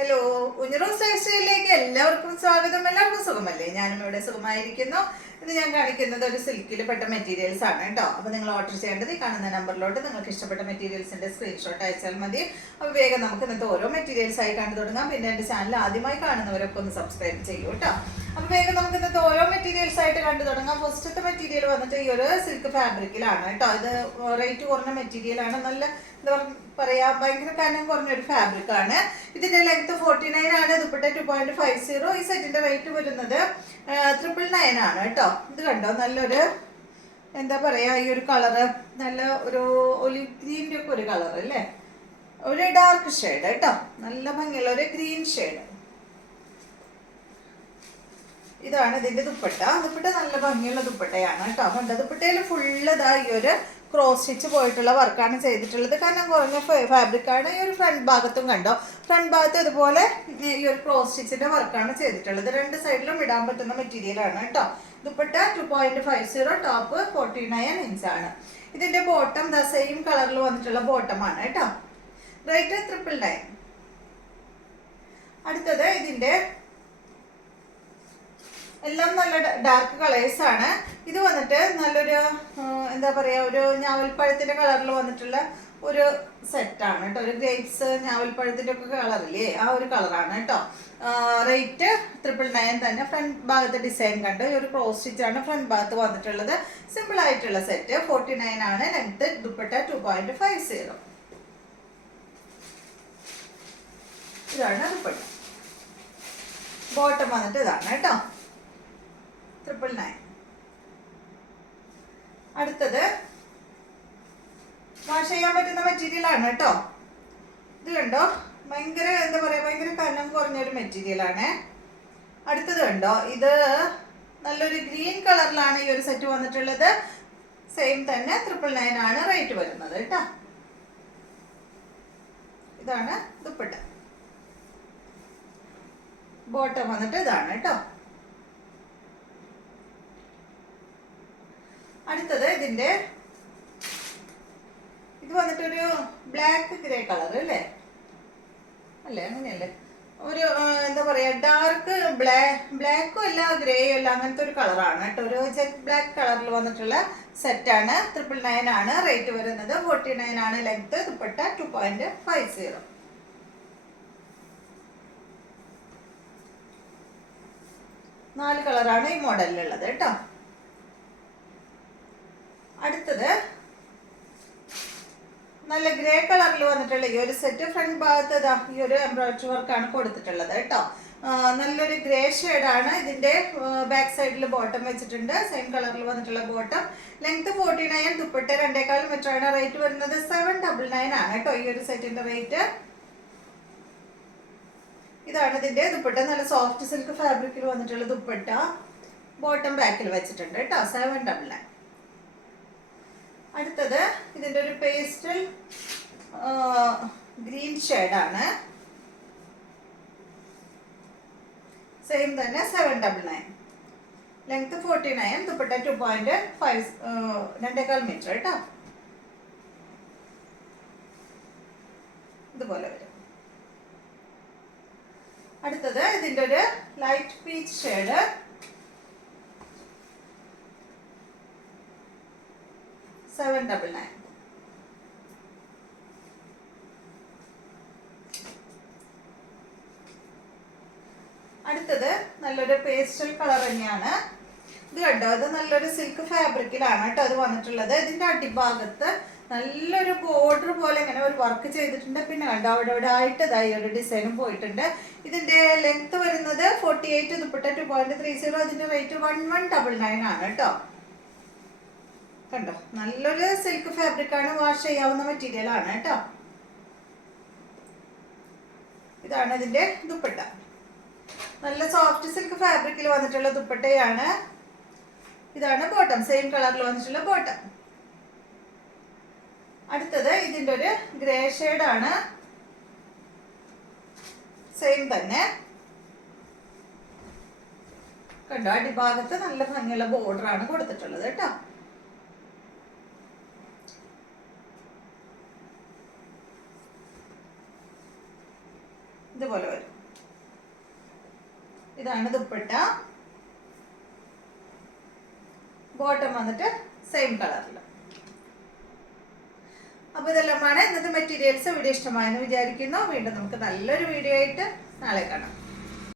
Hello, ഉഞ്ഞറോസ് സ്റ്റൈലിലേക്ക് എല്ലാവർക്കും സ്വാഗതം. എല്ലാവർക്കും സുഖമല്ലേ? ഞാനും ഇവിടെ സുഖമായിരിക്കുന്നു. ഇത് ഞാൻ കാണിക്കുന്നത് ഒരു സിൽക്കിൽ പെട്ട മെറ്റീരിയൽസ് ആണ് കേട്ടോ. അപ്പോൾ നിങ്ങൾ ഓർഡർ ചെയ്യേണ്ടത് ഈ കാണുന്ന നമ്പറിലോട്ട് നിങ്ങൾക്ക് ഇഷ്ടപ്പെട്ട മെറ്റീരിയൽസിന്റെ സ്ക്രീൻഷോട്ട് അയച്ചാൽ മതി. അപ്പോൾ വേഗം നമുക്ക് ഇന്നത്തെ ഓരോ മെറ്റീരിയൽസ് ആയി കണ്ടു തുടങ്ങാം. പിന്നെ എൻ്റെ ചാനൽ ആദ്യമായി കാണുന്നവരൊക്കെ ഒന്ന് സബ്സ്ക്രൈബ് ചെയ്യൂ കേട്ടോ. അപ്പോൾ വേഗം നമുക്ക് ഇന്നത്തെ ഓരോ മെറ്റീരിയൽസ് ആയിട്ട് കണ്ടു തുടങ്ങാം. ഫസ്റ്റത്തെ മെറ്റീരിയൽ വന്നിട്ട് ഈ ഒരു സിൽക്ക് ഫാബ്രിക്കിലാണ് കേട്ടോ. ഇത് റേറ്റ് കുറഞ്ഞ മെറ്റീരിയൽ ആണ്. നല്ല എന്താ പറയാ, ഭയങ്കര കനം കുറഞ്ഞൊരു ഫാബ്രിക് ആണ്. ഇതിന്റെ ലെങ്ത് 49 ആണ്. ദുപ്പട്ട 2.50. ഈ സെറ്റിന്റെ റേറ്റ് വരുന്നത് 999 ആണ് കേട്ടോ. ഇത് കണ്ടോ, നല്ലൊരു എന്താ പറയാ, ഈ ഒരു കളറ് നല്ല ഒരു ഒലിവ് ഗ്രീൻ്റെ ഒക്കെ ഒരു കളർ അല്ലേ, ഒരു ഡാർക്ക് ഷെയ്ഡ് കേട്ടോ. നല്ല ഭംഗിയുള്ള ഒരു ഗ്രീൻ ഷെയ്ഡ്. ഇതാണ് ഇതിന്റെ ദുപ്പട്ട. ദുപ്പട്ട നല്ല ഭംഗിയുള്ള ദുപ്പട്ടയാണ് കേട്ടോ. കണ്ടോ, ദുപ്പട്ടയിൽ ഫുള്ള് ഇതാ ഈ ഒരു ക്രോസ് സ്റ്റിച്ച് പോയിട്ടുള്ള വർക്കാണ് ചെയ്തിട്ടുള്ളത്. കാരണം കുറഞ്ഞ ഫാബ്രിക്കാണ്. ഈ ഒരു ഫ്രണ്ട് ഭാഗത്തും കണ്ടോ, ഫ്രണ്ട് ഭാഗത്ത് ഇതുപോലെ ഈ ഒരു ക്രോസ് സ്റ്റിച്ചിന്റെ വർക്കാണ് ചെയ്തിട്ടുള്ളത്. രണ്ട് സൈഡിലും ഇടാൻ പറ്റുന്ന മെറ്റീരിയൽ ആണ് കേട്ടോ. ദുപ്പട്ട 2.50, ടോപ്പ് 49 ഇഞ്ചാണ്. ഇതിന്റെ ബോട്ടം ദ സെയിം കളറിൽ വന്നിട്ടുള്ള ബോട്ടം ആണ് കേട്ടോ. റേറ്റ് 999. അടുത്തത് ഇതിന്റെ എല്ലാം നല്ല ഡാർക്ക് കളേഴ്സ് ആണ്. ഇത് വന്നിട്ട് നല്ലൊരു എന്താ പറയാ, ഒരു ഞാവൽപ്പഴത്തിന്റെ കളറിൽ വന്നിട്ടുള്ള ഒരു സെറ്റാണ് കേട്ടോ. ഒരു ഗ്രേപ്സ് ഞാവൽപ്പഴത്തിന്റെ ഒക്കെ കളറില്ലേ, ആ ഒരു കളറാണ് കേട്ടോ. റേറ്റ് 999 തന്നെ. ഫ്രണ്ട് ഭാഗത്ത് ഡിസൈൻ കണ്ട് ഈ ഒരു ക്രോസ് സ്റ്റിച്ച് ആണ് ഫ്രണ്ട് ഭാഗത്ത് വന്നിട്ടുള്ളത്. സിമ്പിൾ ആയിട്ടുള്ള സെറ്റ് 49 ആണ്. ലെങ്ത് ദുപ്പട്ട 2.50. ഇതാണ് ദുപ്പട്ട. ബോട്ടം വന്നിട്ട് ഇതാണ് കേട്ടോ, 999. അടുത്തത് വാഷ് ചെയ്യാൻ പറ്റുന്ന മെറ്റീരിയൽ ആണ് കേട്ടോ. ഇത് കണ്ടോ, ഭയങ്കര എന്താ പറയാ, ഭയങ്കര കനം കുറഞ്ഞൊരു മെറ്റീരിയൽ ആണ്. അടുത്തത് കണ്ടോ, ഇത് നല്ലൊരു ഗ്രീൻ കളറിലാണ് ഈ ഒരു സെറ്റ് വന്നിട്ടുള്ളത്. സെയിം തന്നെ 999 ആണ് റേറ്റ് വരുന്നത് കേട്ടോ. ഇതാണ് ദുപ്പട്ട. ബോട്ടം വന്നിട്ട് ഇതാണ് കേട്ടോ. അടുത്തത് ഇതിന്റെ ഇത് വന്നിട്ടൊരു ബ്ലാക്ക് ഗ്രേ കളർ അല്ലേ, അല്ലേ അങ്ങനെയല്ലേ, ഒരു എന്താ പറയാ, ഡാർക്ക് ബ്ലാക്കും അല്ല ഗ്രേയും അല്ല, അങ്ങനത്തെ ഒരു കളറാണ് കേട്ടോ. ഒരു ജെറ്റ് ബ്ലാക്ക് കളറിൽ വന്നിട്ടുള്ള സെറ്റാണ്. 999 ആണ് റേറ്റ് വരുന്നത്. 49 ആണ് ലെങ്ത്. ദുപ്പട്ട 2.50. 4 കളറാണ് ഈ മോഡലിലുള്ളത് കേട്ടോ. അടുത്തത് നല്ല ഗ്രേ കളറിൽ വന്നിട്ടുള്ള ഈ ഒരു സെറ്റ്. ഫ്രണ്ട് ഭാഗത്ത് ഇതാ ഈ ഒരു എംബ്രോയിഡറി വർക്കാണ് കൊടുത്തിട്ടുള്ളത് കേട്ടോ. നല്ലൊരു ഗ്രേ ഷെയ്ഡാണ്. ഇതിന്റെ ബാക്ക് സൈഡിൽ ബോട്ടം വെച്ചിട്ടുണ്ട്. സെയിം കളറിൽ വന്നിട്ടുള്ള ബോട്ടം. ലെങ്ത് 49. ദുപ്പട്ട 2.25 മീറ്റർ ആണ്. റേറ്റ് വരുന്നത് 799 ആണ് കേട്ടോ ഈ ഒരു സെറ്റിന്റെ റേറ്റ്. ഇതാണ് ഇതിന്റെ ദുപ്പട്ട. നല്ല സോഫ്റ്റ് സിൽക്ക് ഫാബ്രിക്കിൽ വന്നിട്ടുള്ള ദുപ്പട്ട. ബോട്ടം ബാക്കിൽ വെച്ചിട്ടുണ്ട് കേട്ടോ. 799. അടുത്തത് ഇതിന്റെ ഒരു പേസ്റ്റൽ ഗ്രീൻ ഷെയ്ഡാണ്. സെയിം തന്നെ 799. ലെങ്ത് 49. ദുപ്പട്ട 2.5 2.25 മീറ്റർ കേട്ടോ. ഇതുപോലെ വരും. അടുത്തത് ഇതിന്റെ ഒരു ലൈറ്റ് പീച്ച് ഷെയ്ഡ്. 799. അടുത്തത് നല്ലൊരു പേസ്റ്റൽ കളർ തന്നെയാണ്. ഇത് കണ്ടോ, ഇത് നല്ലൊരു സിൽക്ക് ഫാബ്രിക്കിലാണ് കേട്ടോ അത് വന്നിട്ടുള്ളത്. ഇതിന്റെ അടിഭാഗത്ത് നല്ലൊരു ബോർഡർ പോലെ ഇങ്ങനെ ഒരു വർക്ക് ചെയ്തിട്ടുണ്ട്. പിന്നെ കണ്ടോ, അവിടെ ഇവിടെ ആയിട്ട് ഇതായി ഒരു ഡിസൈനും പോയിട്ടുണ്ട്. ഇതിന്റെ ലെങ്ത് വരുന്നത് 48. ദുപ്പട്ട 2.30. ഇതിന്റെ റേറ്റ് 1199 ആണ് കേട്ടോ. കണ്ടോ, നല്ലൊരു സിൽക്ക് ഫാബ്രിക് ആണ്. വാഷ് ചെയ്യാവുന്ന മെറ്റീരിയൽ ആണ് കേട്ടോ. ഇതാണ് ഇതിന്റെ ദുപ്പട്ട. നല്ല സോഫ്റ്റ് സിൽക്ക് ഫാബ്രിക്കിൽ വന്നിട്ടുള്ള ദുപ്പട്ടയാണ്. ഇതാണ് ബോട്ടം. സെയിം കളറിൽ വന്നിട്ടുള്ള ബോട്ടം. അടുത്തത് ഇതിന്റെ ഒരു ഗ്രേ ഷെയ്ഡാണ്. സെയിം തന്നെ കണ്ടോ, അടിഭാഗത്ത് നല്ല ഭംഗിയുള്ള ബോർഡർ ആണ് കൊടുത്തിട്ടുള്ളത് കേട്ടോ. ഇതുപോലെ വരും. ഇതാണ് ദുപ്പട്ട. ബോട്ടം വന്നിട്ട് സെയിം കളറിൽ. അപ്പോൾ ഇതെല്ലാമാണ് ഇന്നത്തെ മെറ്റീരിയൽസ്. വീഡിയോ ഇഷ്ടമായെന്ന് വിചാരിക്കുന്നു. വീണ്ടും നമുക്ക് നല്ലൊരു വീഡിയോ ആയിട്ട് നാളെ കാണാം.